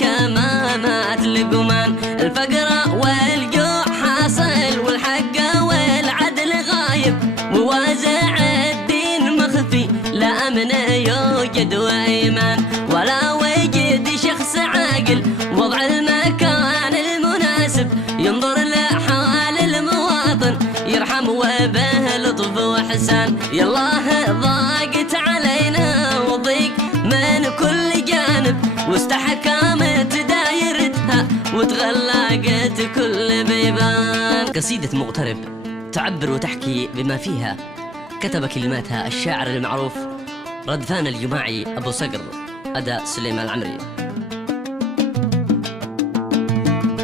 كما مات لقمان. الفقر والجوع حاصل والحق والعدل غايب، ووازع الدين مخفي لا أمن يوجد وإيمان، ولا وجد شخص عاقل وضع المكان المناسب ينظر لحال المواطن يرحم وبه لطف وحسان. يالله ضاقت علينا وضيق من كل جانب، واستحكمت دايرتها وتغلقت كل بيبان. قصيدة مغترب تعبر وتحكي بما فيها، كتب كلماتها الشاعر المعروف ردفان الجماعي أبو صقر، أداء سليمان العمري.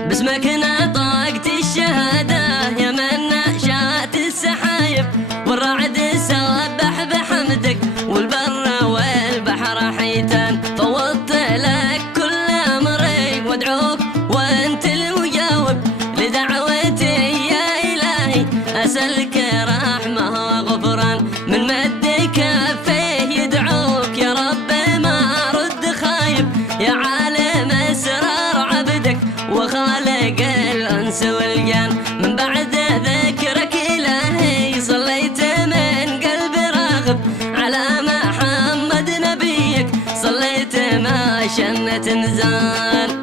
باسمك نطقت الشهادة يا من نشأت السحايب، والرعد سبح بحمدك والبر والبحر حيتان. فوضت لك كل أمري وادعوك وانت المجاوب لدعوتي يا إلهي، أسألك رحمة وغفران. من مد كفيه يدعوك يا رب ما رد خايب، يا عالم أسرار عبدك وخالق الأنس والجان. من بعد ذكرك إلهي صليت من قلبي راغب على محمد نبيك، صليت ما شنت نزال.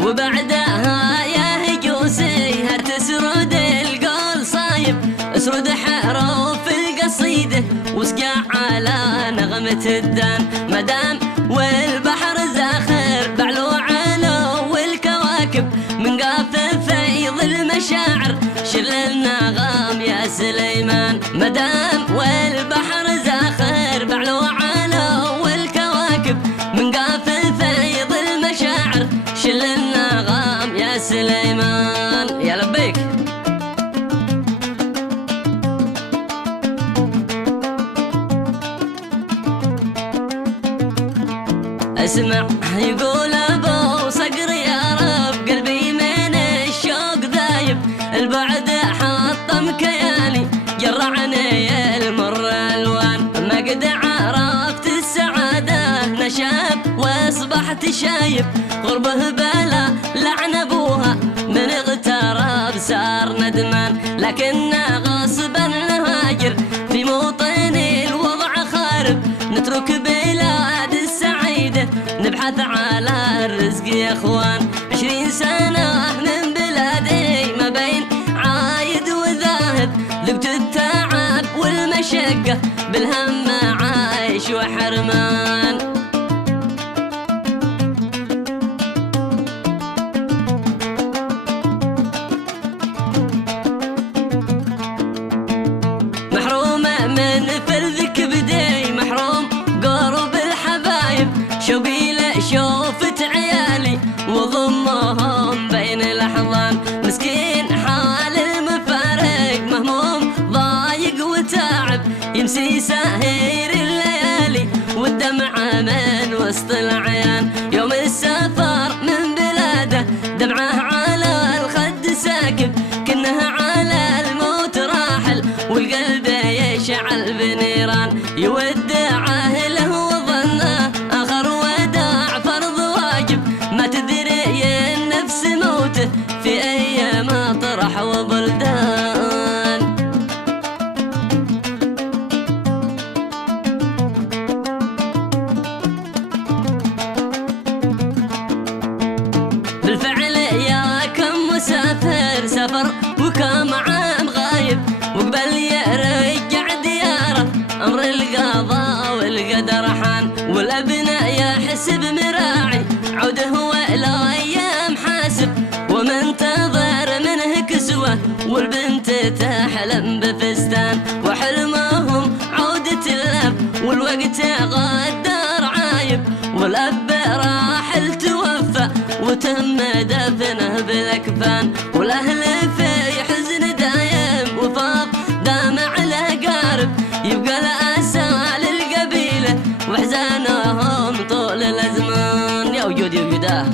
وبعدها يا هجوسي هتسرد القول صايب، اسرد حروف القصيدة واسقع على نغمة الدان. مدام والبحر زاخر بعلو علو والكواكب، من قاف فيض المشاعر شل النغام يا سليمان. مدام والبحر زاخر بعلو علو والكواكب، من قاف فيض المشاعر شل النغام يا سليمان. يا لبيك. اسمع يقول أبو صقر يا رب قلبي من الشوق ذايب، البعد حطم كياني جرعني المر ألوان. ما قد عرفت السعادة نشاب واصبحت شايب، غربه بلا لعن أبوها من اغترب صار ندمان. لكن غصبا نهاجر في موطن الوضع خارب، نترك بلاد السعيدة نبحث على الرزق يا اخوان. 20 سنة من بلادي ما بين عايد وذاهب، ذقت التعب والمشقة بالهم عايش وحرمان. محرومة من فرذك بدي، محروم قرب الحبايب، شوقي لشوفة عيالي وضمهم بين الأحضان. مسكين حال المفارق مهموم ضايق وتعب، يمسي ساهر الليالي والدمعة من وسط العيان. يوم السفر من بلاده دمعه على الخد ساكب، كنه على الموت راحل والقلب يشعل بنيران. يودعه له وظنه آخر وداع فرض واجب، ما تدري النفس موته في أي مطرح وبلدان. بالفعل يا كم مسافر سفر وكم عام غايب، وقبل يرجع دياره أمر القضاء والقدر حان. والأبناء يحسب مراعي عوده ولا أيام حاسب، ومنتظر منه كسوة والبنت تحلم بفستان. وحلمهم عودة الأب والوقت غدار عايب، والأب راحل توفى وتم دفنه بالأكفان. والأهل في حزن دايم وفاض دامع الأقارب، يبقى الأسى للقبيلة وحزانهم طول الأزمان. يا وجود يا وجوده.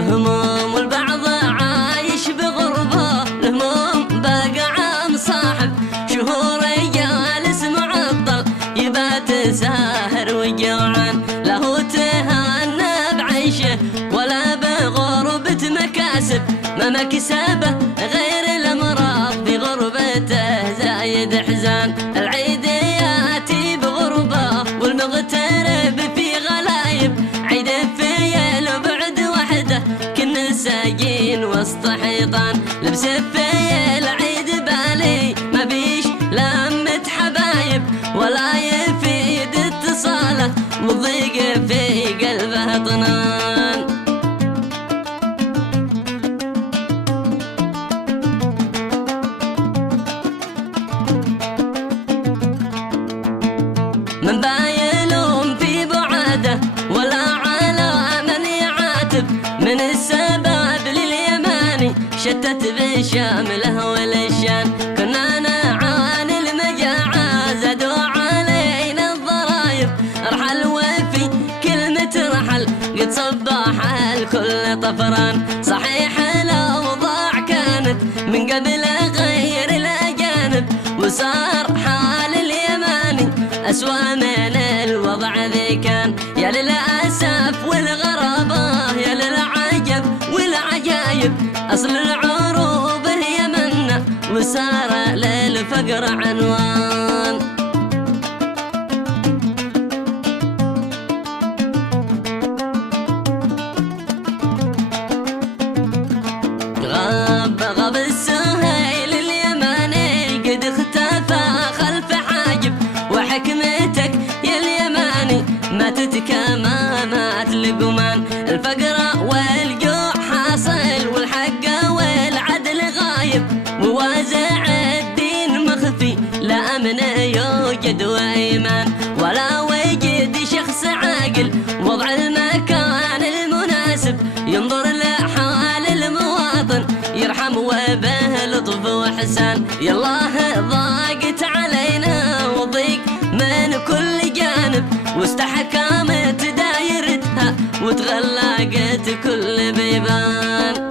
وهموم والبعض عايش بغربة، الهموم باقع مصاحب شهور جالس معطل يبات ساهر وجوعان، لا هو تهنى بعيشه ولا بغربة مكاسب، ما مكسبه غير الامراض في غربته زايد حزان. العيد ياتي بغربه والمغترب في غلايب، عيد في البعد وحده كنا ساقين وسط حيطان، لبس في العيد بالي ما بيش لمة حبايب ولا يفيد اتصاله والضيق في قلبه طنان. من بايلوم في بعاده ولا على من يعاتب، من السباب لليماني شتت بشامله والشان، كنا نعاني المجاعة زادوا علينا الضرايب، رحل وفي كلمة رحل قد صباح الكل طفران، صحيح الأوضاع كانت من قبل غير الأجانب وصار حال اليماني أسوأ من الوضع ذي كان، يا للأسف والغرابة يا للعجب والعجايب، أصل العروب هي منا وصار للفقر عنوان. غاب السهيل اليماني قد اختفى خلف حاجب، وحكمتك يا اليماني ماتت كما مات لقمان، الفقر والجوع حاصل والحق والعدل غايب، ووازع الدين مخفي لا أمن يوجد وإيمان، ولا وجد شخص عاقل وضع المكان المناسب ينظر لحال المواطن يرحم وبه لطف وحسان. يالله ضاقت علينا وضيق من كل جانب واستحكمت دايرتها وتغلقت كل بيبان.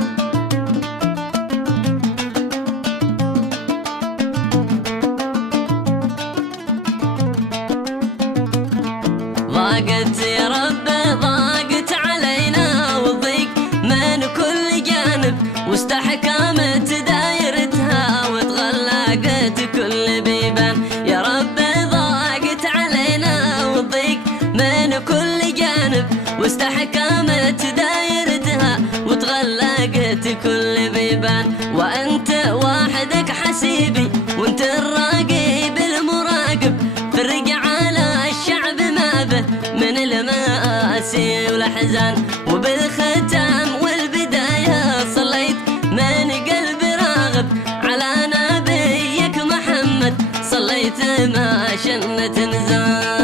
ضاقت يا رب ضاقت علينا والضيق من كل جانب واستحكمت دايرتها وتغلقت كل بيبان، يا رب ضاقت علينا والضيق من كل جانب واستحكمت دايرتها وتغلقت كل بيبان، وأنت وحدك حسيبي وانت الراقب المراقب، فرق على الشعب ما به من المآسي والأحزان، وبالختام والبداية صليت من قلب راغب على نبيك محمد، صليت ما شنت